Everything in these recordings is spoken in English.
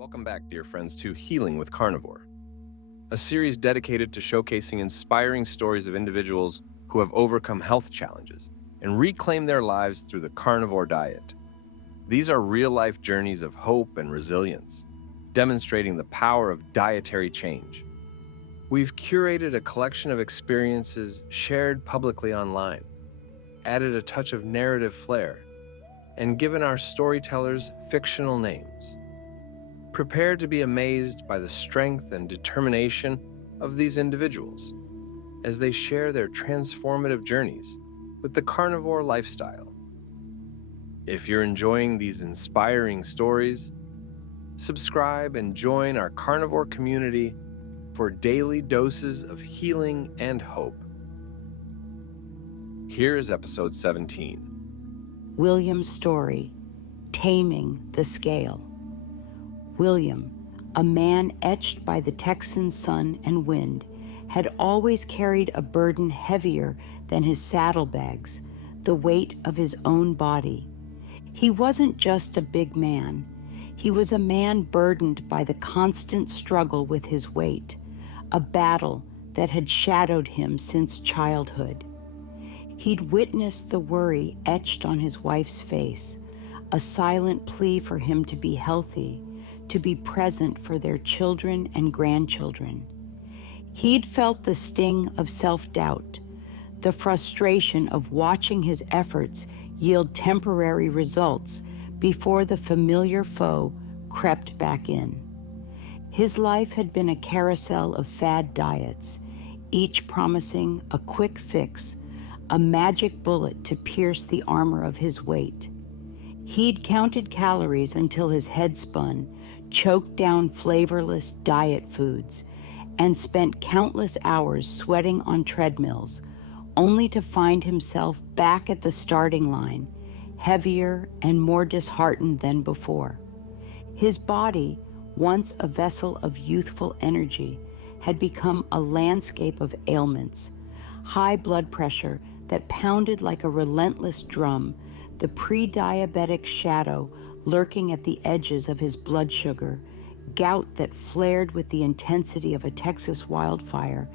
Welcome back, dear friends, to Healing with Carnivore, a series dedicated to showcasing inspiring stories of individuals who have overcome health challenges and reclaim their lives through the carnivore diet. These are real-life journeys of hope and resilience, demonstrating the power of dietary change. We've curated a collection of experiences shared publicly online, added a touch of narrative flair, and given our storytellers fictional names. Prepare to be amazed by the strength and determination of these individuals as they share their transformative journeys with the carnivore lifestyle. If you're enjoying these inspiring stories, subscribe and join our carnivore community for daily doses of healing and hope. Here is episode 17. William's story, Taming the Scale. William, a man etched by the Texan sun and wind, had always carried a burden heavier than his saddlebags, the weight of his own body. He wasn't just a big man. He was a man burdened by the constant struggle with his weight, a battle that had shadowed him since childhood. He'd witnessed the worry etched on his wife's face, a silent plea for him to be healthy, to be present for their children and grandchildren. He'd felt the sting of self-doubt, the frustration of watching his efforts yield temporary results before the familiar foe crept back in. His life had been a carousel of fad diets, each promising a quick fix, a magic bullet to pierce the armor of his weight. He'd counted calories until his head spun, choked down flavorless diet foods, and spent countless hours sweating on treadmills, only to find himself back at the starting line, heavier and more disheartened than before. His body, once a vessel of youthful energy, had become a landscape of ailments, high blood pressure that pounded like a relentless drum, the pre-diabetic shadow lurking at the edges of his blood sugar, gout that flared with the intensity of a Texas wildfire,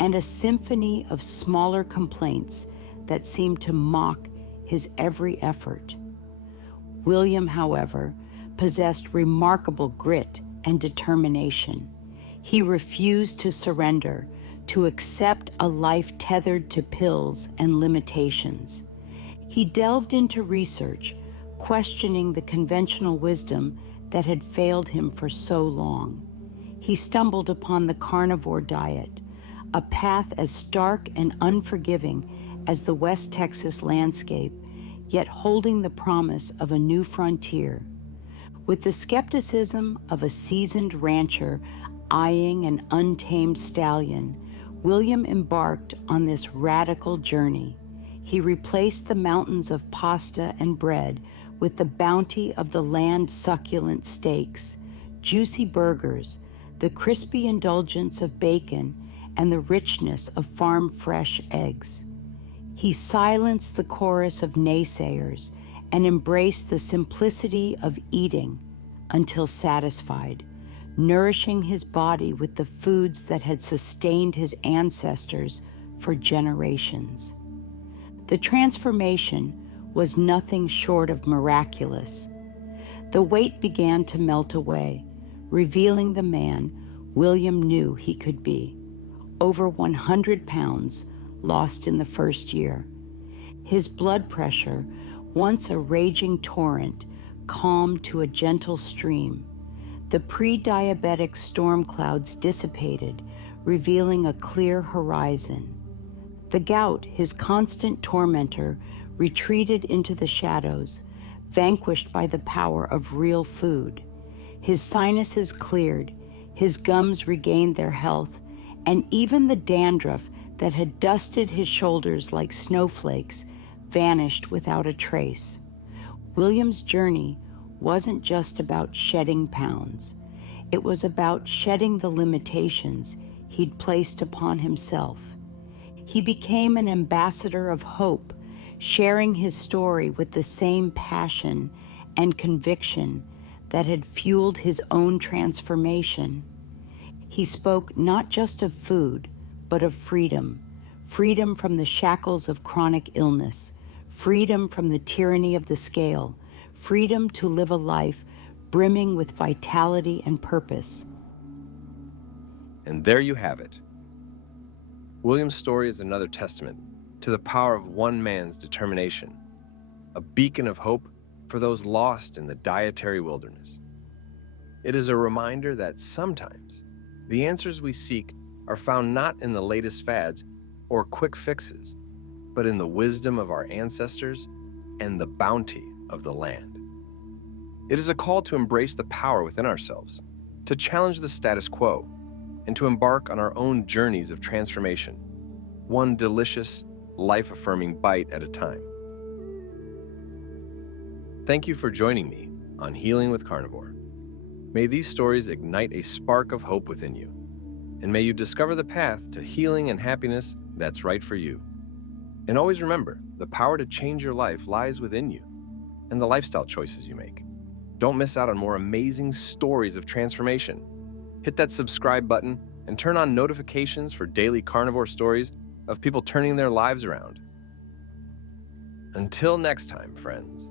and a symphony of smaller complaints that seemed to mock his every effort. William, however, possessed remarkable grit and determination. He refused to surrender, to accept a life tethered to pills and limitations. He delved into research, questioning the conventional wisdom that had failed him for so long. He stumbled upon the carnivore diet, a path as stark and unforgiving as the West Texas landscape, yet holding the promise of a new frontier. With the skepticism of a seasoned rancher eyeing an untamed stallion, William embarked on this radical journey. He replaced the mountains of pasta and bread with the bounty of the land succulent steaks, juicy burgers, the crispy indulgence of bacon, and the richness of farm-fresh eggs. He silenced the chorus of naysayers and embraced the simplicity of eating until satisfied, nourishing his body with the foods that had sustained his ancestors for generations. The transformation was nothing short of miraculous. The weight began to melt away, revealing the man William knew he could be. Over 100 pounds lost in the first year. His blood pressure, once a raging torrent, calmed to a gentle stream. The pre-diabetic storm clouds dissipated, revealing a clear horizon. The gout, his constant tormentor, retreated into the shadows, vanquished by the power of real food. His sinuses cleared, his gums regained their health, and even the dandruff that had dusted his shoulders like snowflakes vanished without a trace. William's journey wasn't just about shedding pounds. It was about shedding the limitations he'd placed upon himself. He became an ambassador of hope, sharing his story with the same passion and conviction that had fueled his own transformation. He spoke not just of food, but of freedom. Freedom from the shackles of chronic illness. Freedom from the tyranny of the scale. Freedom to live a life brimming with vitality and purpose. And there you have it. William's story is another testament to the power of one man's determination, a beacon of hope for those lost in the dietary wilderness. It is a reminder that sometimes the answers we seek are found not in the latest fads or quick fixes, but in the wisdom of our ancestors and the bounty of the land. It is a call to embrace the power within ourselves, to challenge the status quo, and to embark on our own journeys of transformation, one delicious, life-affirming bite at a time. Thank you for joining me on Healing with Carnivore. May these stories ignite a spark of hope within you, and may you discover the path to healing and happiness that's right for you. And always remember, the power to change your life lies within you and the lifestyle choices you make. Don't miss out on more amazing stories of transformation. Hit that subscribe button and turn on notifications for daily carnivore stories of people turning their lives around. Until next time, friends.